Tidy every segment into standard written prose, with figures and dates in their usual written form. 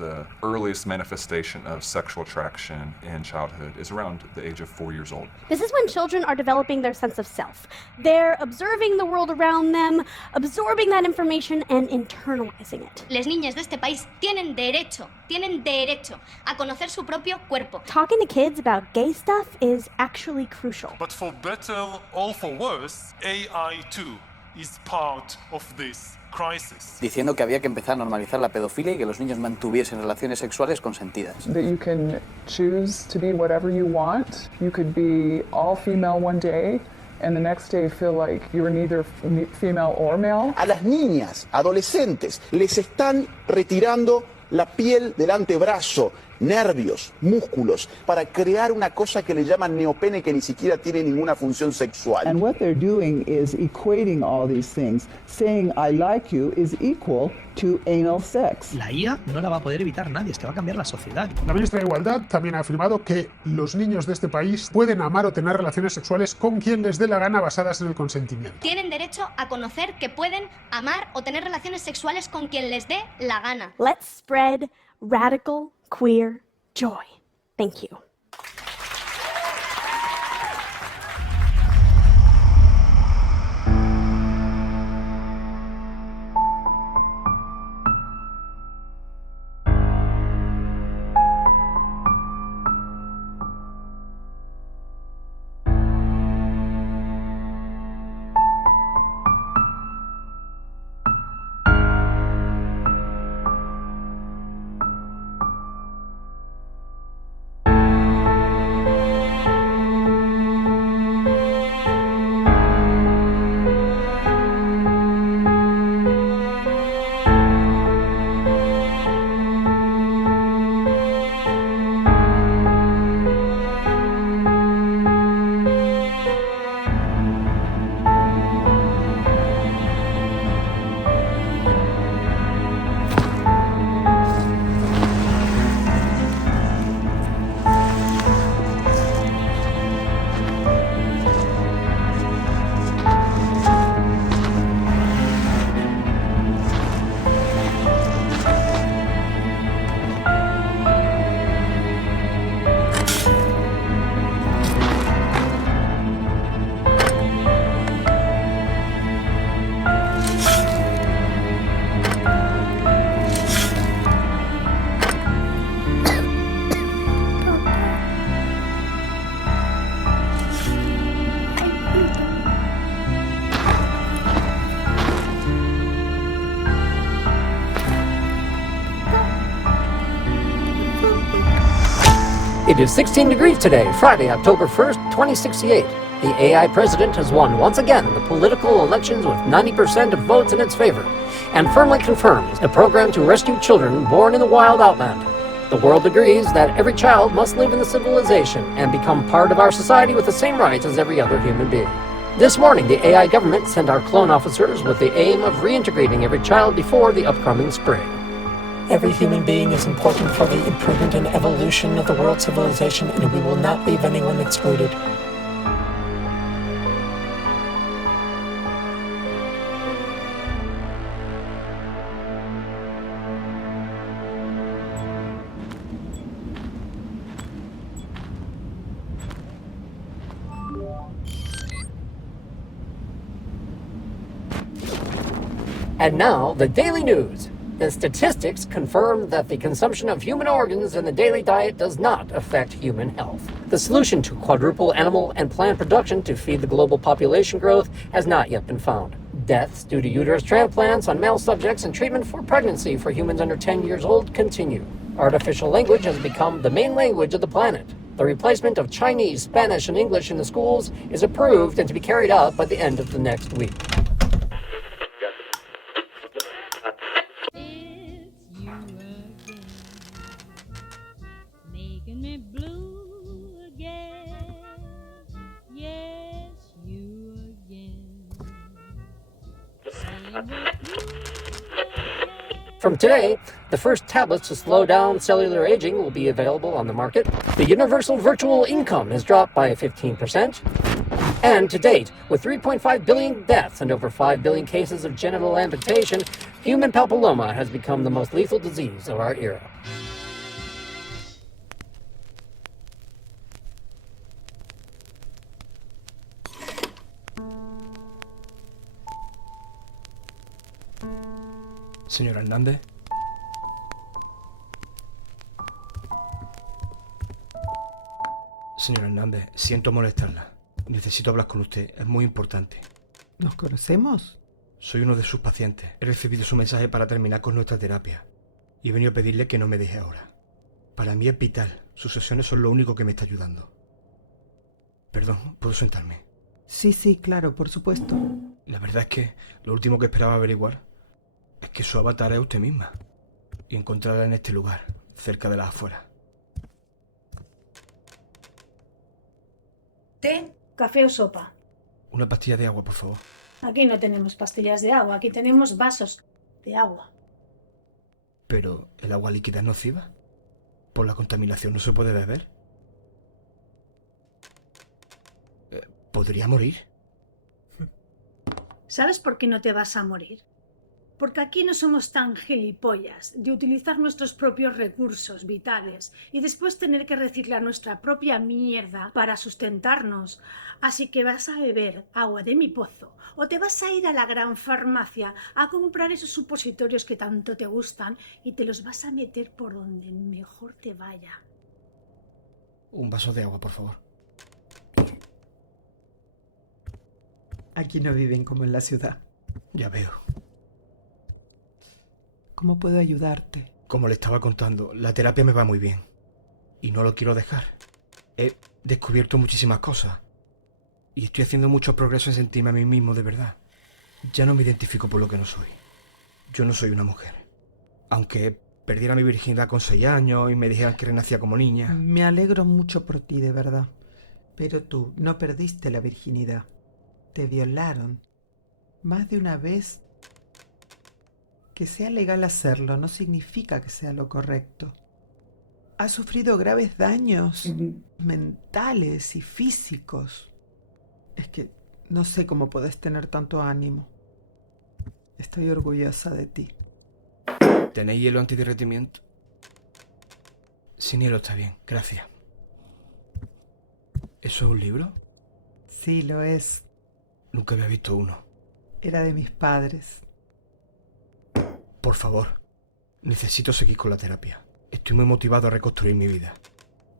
the earliest manifestation of sexual attraction in childhood is around the age of 4 years old. This is when children are developing their sense of self. They're observing the world around them, absorbing that information and internalizing it. Las niñas de este país tienen derecho a conocer su propio cuerpo. Talking to kids about gay stuff is actually crucial. But for better or for worse, AI too is part of this crisis. Diciendo que había que empezar a normalizar la pedofilia y que los niños mantuviesen relaciones sexuales consentidas. That you can choose to be whatever you want. You could be all female one day and the next day feel like you were neither female or male. A las niñas, adolescentes, les están retirando la piel del antebrazo, nervios, músculos, para crear una cosa que le llaman neopene que ni siquiera tiene ninguna función sexual. And what they're doing is equating all these things. Saying I like you is equal to anal sex. La IA no la va a poder evitar nadie, es que va a cambiar la sociedad. La ministra de Igualdad también ha afirmado que los niños de este país pueden amar o tener relaciones sexuales con quien les dé la gana basadas en el consentimiento. Tienen derecho a conocer que pueden amar o tener relaciones sexuales con quien les dé la gana. Let's spread radical queer joy. Thank you. It is 16 degrees today, Friday, October 1st, 2068. The AI president has won once again the political elections with 90% of votes in its favor, and firmly confirms a program to rescue children born in the wild outland. The world agrees that every child must live in the civilization and become part of our society with the same rights as every other human being. This morning, the AI government sent our clone officers with the aim of reintegrating every child before the upcoming spring. Every human being is important for the improvement and evolution of the world civilization, and we will not leave anyone excluded. And now, the daily news. The statistics confirm that the consumption of human organs in the daily diet does not affect human health. The solution to quadruple animal and plant production to feed the global population growth has not yet been found. Deaths due to uterus transplants on male subjects and treatment for pregnancy for humans under 10 years old continue. Artificial language has become the main language of the planet. The replacement of Chinese, Spanish, and English in the schools is approved and to be carried out by the end of the next week. From today, the first tablets to slow down cellular aging will be available on the market. The universal virtual income has dropped by 15%. And to date, with 3.5 billion deaths and over 5 billion cases of genital amputation, human papilloma has become the most lethal disease of our era. Señor Hernández. Señor Hernández, siento molestarla. Necesito hablar con usted, es muy importante. ¿Nos conocemos? Soy uno de sus pacientes. He recibido su mensaje para terminar con nuestra terapia. Y he venido a pedirle que no me deje ahora. Para mí es vital. Sus sesiones son lo único que me está ayudando. Perdón, ¿puedo sentarme? Sí, claro, por supuesto. La verdad es que lo último que esperaba averiguar es que su avatar es usted misma. Y encontrarla en este lugar, cerca de las afueras. ¿Té, café o sopa? Una pastilla de agua, por favor. Aquí no tenemos pastillas de agua, aquí tenemos vasos de agua. Pero, ¿el agua líquida es nociva? ¿Por la contaminación no se puede beber? ¿Podría morir? ¿Sabes por qué no te vas a morir? Porque aquí no somos tan gilipollas de utilizar nuestros propios recursos vitales y después tener que reciclar nuestra propia mierda para sustentarnos. Así que vas a beber agua de mi pozo o te vas a ir a la gran farmacia a comprar esos supositorios que tanto te gustan y te los vas a meter por donde mejor te vaya. Un vaso de agua, por favor. Aquí no viven como en la ciudad. Ya veo. ¿Cómo puedo ayudarte? Como le estaba contando, la terapia me va muy bien. Y no lo quiero dejar. He descubierto muchísimas cosas. Y estoy haciendo mucho progreso en sentirme a mí mismo de verdad. Ya no me identifico por lo que no soy. Yo no soy una mujer. Aunque perdiera mi virginidad con 6 años y me dijeran que renacía como niña. Me alegro mucho por ti, de verdad. Pero tú no perdiste la virginidad. Te violaron. Más de una vez. Que sea legal hacerlo no significa que sea lo correcto. Has sufrido graves daños mentales y físicos. Es que no sé cómo podés tener tanto ánimo. Estoy orgullosa de ti. ¿Tenéis hielo antiderretimiento? Sin hielo está bien, gracias. ¿Eso es un libro? Sí, lo es. Nunca había visto uno. Era de mis padres. Por favor, necesito seguir con la terapia. Estoy muy motivado a reconstruir mi vida.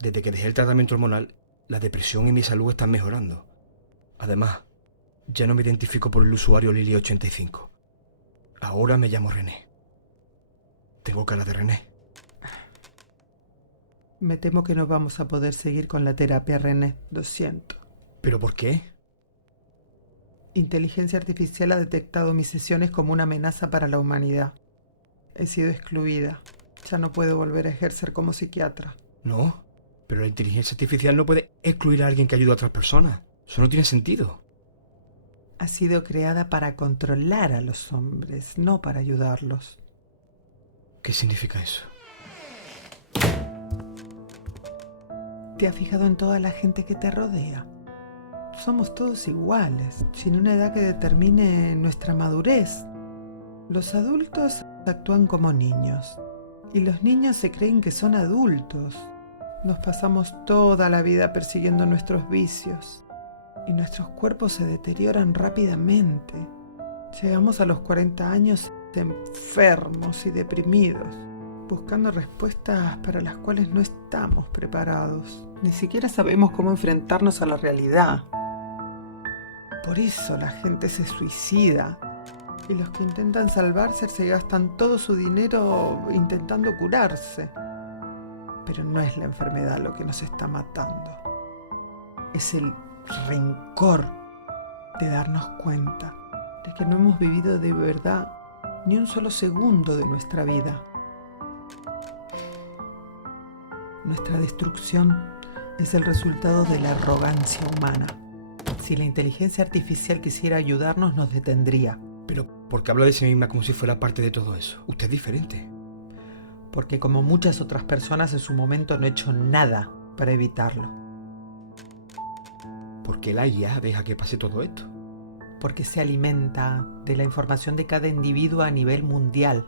Desde que dejé el tratamiento hormonal, la depresión y mi salud están mejorando. Además, ya no me identifico por el usuario Lili85. Ahora me llamo René. Tengo cara de René. Me temo que no vamos a poder seguir con la terapia, René. Lo siento. ¿Pero por qué? Inteligencia Artificial ha detectado mis sesiones como una amenaza para la humanidad. He sido excluida. Ya no puedo volver a ejercer como psiquiatra. No, pero la inteligencia artificial no puede excluir a alguien que ayuda a otras personas. Eso no tiene sentido. Ha sido creada para controlar a los hombres, no para ayudarlos. ¿Qué significa eso? ¿Te has fijado en toda la gente que te rodea? Somos todos iguales, sin una edad que determine nuestra madurez. Los adultos actúan como niños y los niños se creen que son adultos. Nos pasamos toda la vida persiguiendo nuestros vicios y nuestros cuerpos se deterioran rápidamente. Llegamos a los 40 años enfermos y deprimidos, buscando respuestas para las cuales no estamos preparados. Ni siquiera sabemos cómo enfrentarnos a la realidad. Por eso la gente se suicida y los que intentan salvarse se gastan todo su dinero intentando curarse. Pero no es la enfermedad lo que nos está matando. Es el rencor de darnos cuenta de que no hemos vivido de verdad ni un solo segundo de nuestra vida. Nuestra destrucción es el resultado de la arrogancia humana. Si la inteligencia artificial quisiera ayudarnos, nos detendría. Pero, ¿por qué habla de sí misma como si fuera parte de todo eso? Usted es diferente. Porque como muchas otras personas en su momento no he hecho nada para evitarlo. ¿Por qué la IA deja que pase todo esto? porque se alimenta de la información de cada individuo a nivel mundial.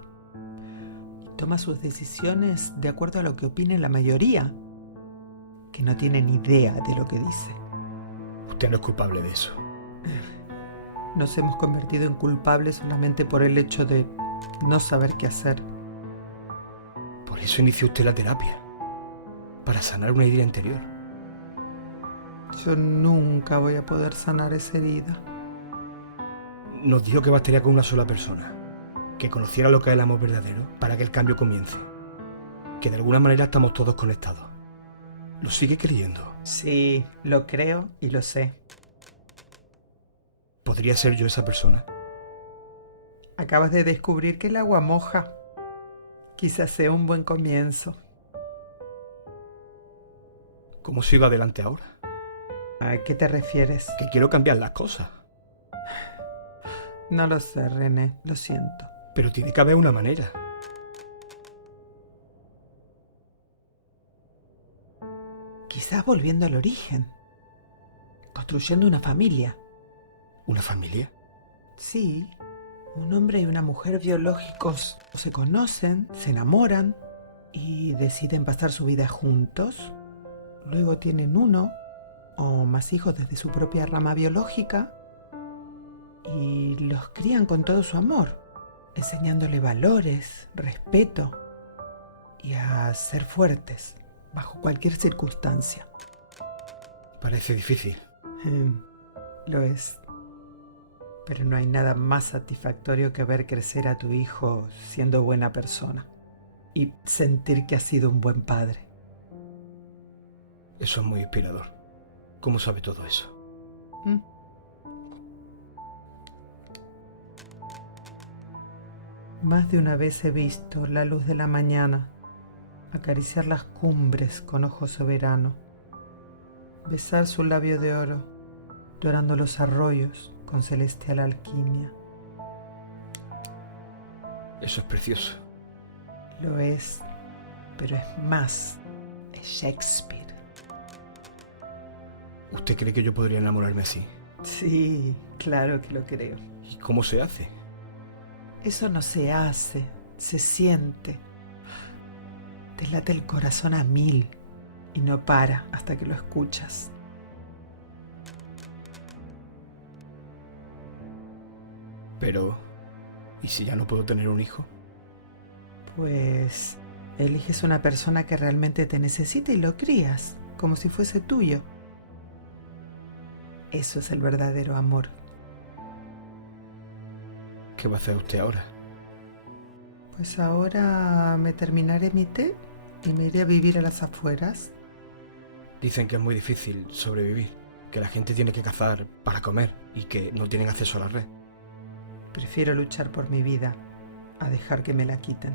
Toma sus decisiones de acuerdo a lo que opine la mayoría, que no tiene ni idea de lo que dice. Usted no es culpable de eso. Nos hemos convertido en culpables solamente por el hecho de no saber qué hacer. Por eso inició usted la terapia, para sanar una herida interior. Yo nunca voy a poder sanar esa herida. Nos dijo que bastaría con una sola persona, que conociera lo que es el amor verdadero para que el cambio comience. Que de alguna manera estamos todos conectados. ¿Lo sigue creyendo? Sí, lo creo y lo sé. ¿Podría ser yo esa persona? Acabas de descubrir que el agua moja. Quizás sea un buen comienzo. ¿Cómo sigo adelante ahora? ¿A qué te refieres? Que quiero cambiar las cosas. No lo sé, René, lo siento. Pero tiene que haber una manera. Quizás volviendo al origen. Construyendo una familia. ¿Una familia? Sí. Un hombre y una mujer biológicos se conocen, se enamoran y deciden pasar su vida juntos. Luego tienen uno o más hijos desde su propia rama biológica y los crían con todo su amor, enseñándole valores, respeto y a ser fuertes bajo cualquier circunstancia. Parece difícil. Lo es. Pero no hay nada más satisfactorio que ver crecer a tu hijo siendo buena persona y sentir que has sido un buen padre. Eso es muy inspirador. ¿Cómo sabe todo eso? Más de una vez he visto la luz de la mañana acariciar las cumbres con ojo soberano, besar su labio de oro, dorando los arroyos con celestial alquimia. Eso es precioso. Lo es, pero es más. Es Shakespeare. ¿Usted cree que yo podría enamorarme así? Sí, claro que lo creo. ¿Y cómo se hace? Eso no se hace, se siente. Te late el corazón a 1000 y no para hasta que lo escuchas. Pero, ¿y si ya no puedo tener un hijo? Pues eliges una persona que realmente te necesita y lo crías, como si fuese tuyo. Eso es el verdadero amor. ¿Qué va a hacer usted ahora? Pues ahora me terminaré mi té y me iré a vivir a las afueras. Dicen que es muy difícil sobrevivir, que la gente tiene que cazar para comer y que no tienen acceso a la red. Prefiero luchar por mi vida a dejar que me la quiten.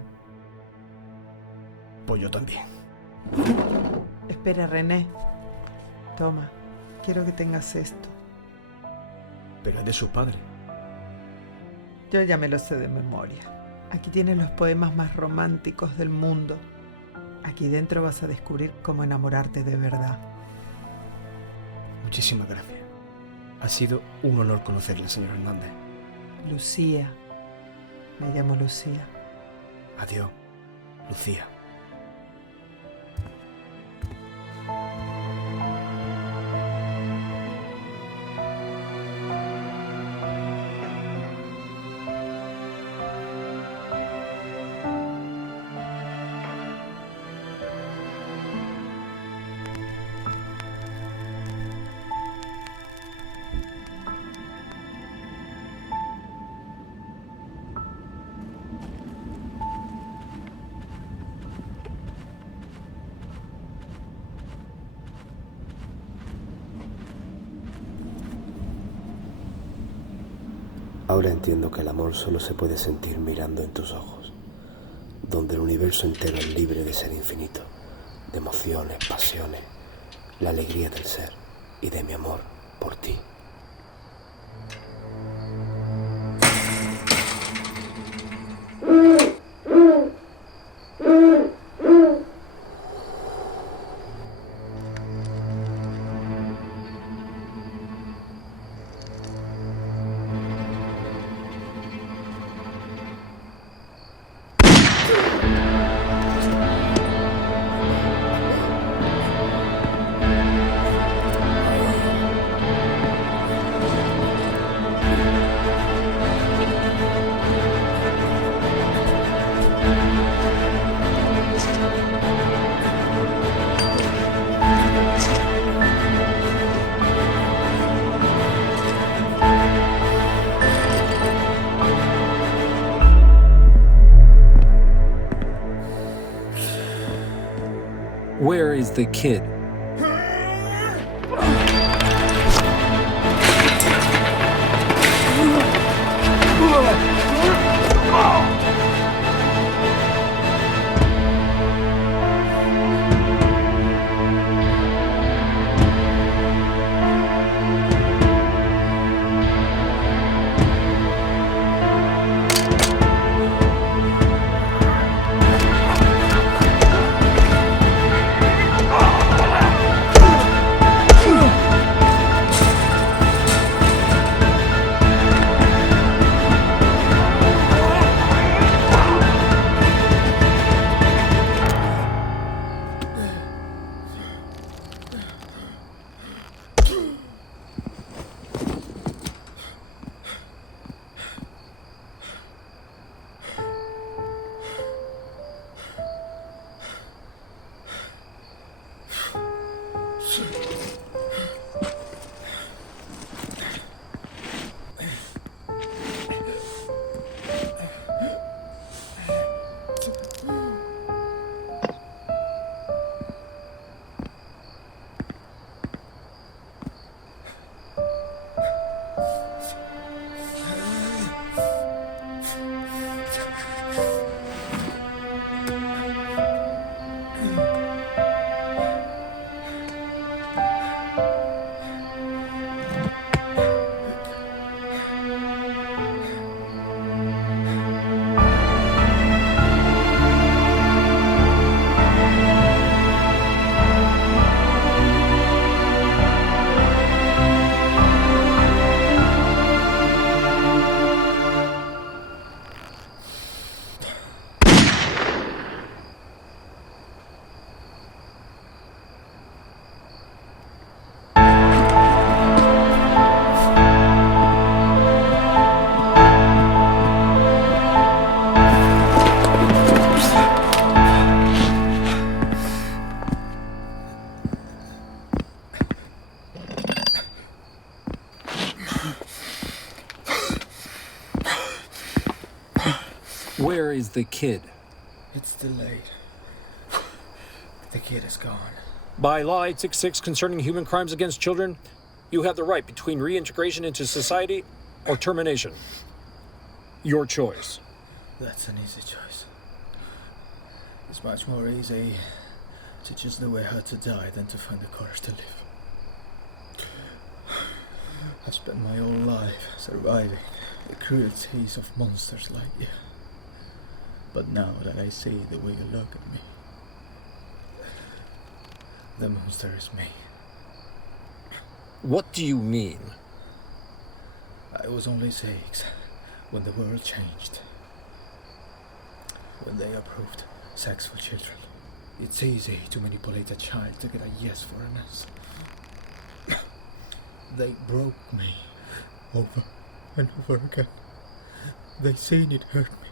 Pues yo también. Espera, René. Toma, quiero que tengas esto. Pero es de sus padres. Yo ya me lo sé de memoria. Aquí tienes los poemas más románticos del mundo. Aquí dentro vas a descubrir cómo enamorarte de verdad. Muchísimas gracias. Ha sido un honor conocerla, señor Hernández. Lucía. Me llamo Lucía. Adiós, Lucía. Ahora entiendo que el amor solo se puede sentir mirando en tus ojos, donde el universo entero es libre de ser infinito, de emociones, pasiones, la alegría del ser y de mi amor por ti. Where is the kid? Where is the kid? It's delayed. The kid is gone. By Law 866 concerning human crimes against children, you have the right between reintegration into society or termination. Your choice. That's an easy choice. It's much more easy to choose the way her to die than to find the courage to live. I've spent my whole life surviving the cruelties of monsters like you. But now that I see the way you look at me, the monster is me. What do you mean? I was only 6 when the world changed. When they approved sex for children. It's easy to manipulate a child to get a yes for an answer. They broke me over and over again. They seen it hurt me,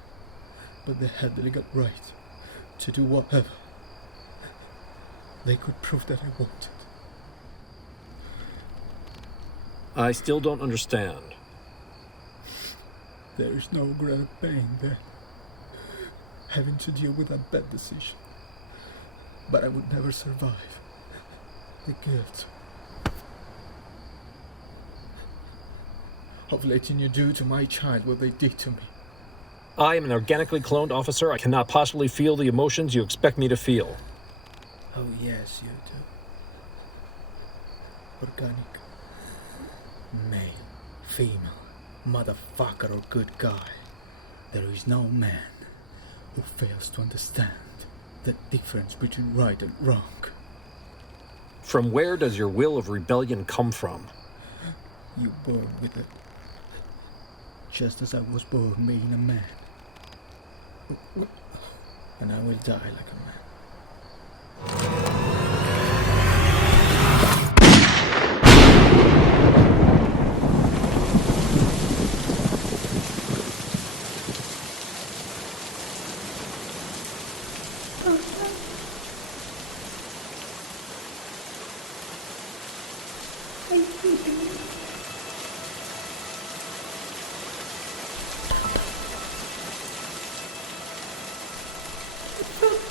but they had the legal right to do whatever. They could prove that I wanted. I still don't understand. There is no greater pain than having to deal with a bad decision. But I would never survive the guilt of letting you do to my child what they did to me. I am an organically cloned officer. I cannot possibly feel the emotions you expect me to feel. Oh yes, you do. Organic. Male, female, motherfucker or good guy. There is no man who fails to understand the difference between right and wrong. From where does your will of rebellion come from? You born with it. Just as I was born being a man. And I will die like a man.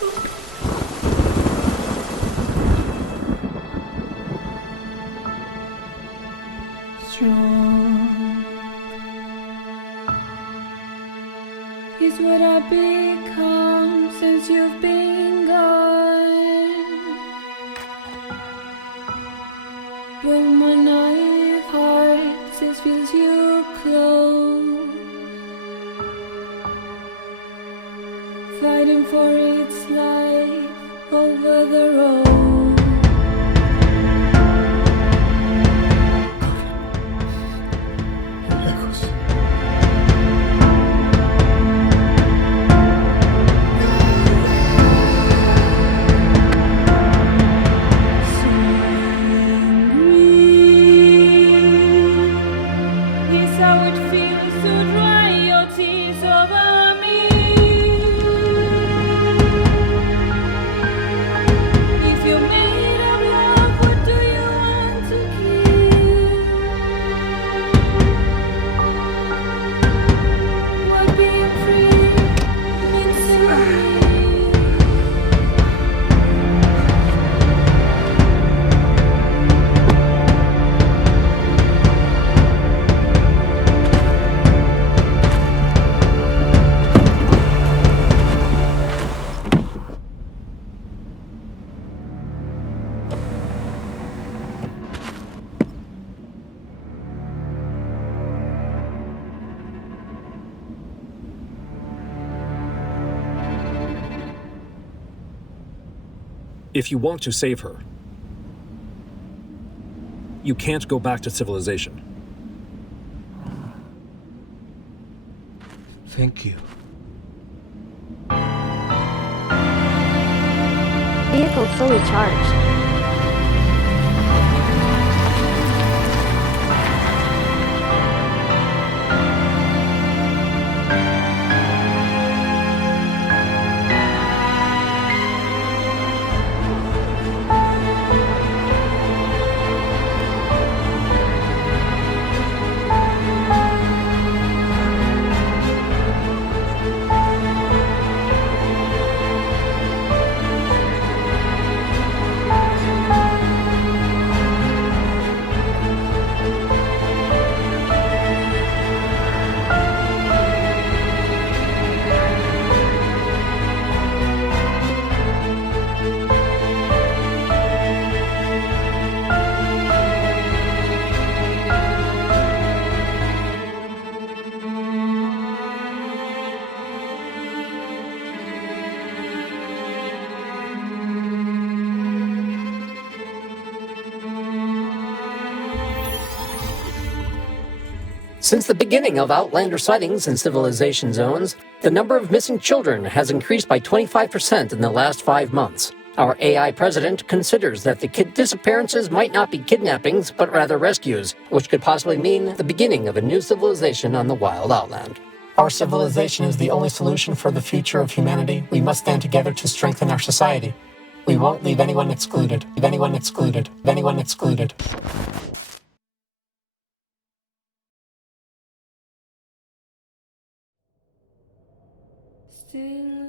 I wrong is what I've become since you've been gone. But my knife heart still feels you close, fighting for its life over the road. If you want to save her, you can't go back to civilization. Thank you. Vehicle fully charged. Since the beginning of Outlander sightings in civilization zones, the number of missing children has increased by 25% in the last 5 months. Our AI president considers that the kid disappearances might not be kidnappings, but rather rescues, which could possibly mean the beginning of a new civilization on the wild outland. Our civilization is the only solution for the future of humanity. We must stand together to strengthen our society. We won't leave anyone excluded. Leave anyone excluded. Leave anyone excluded. Still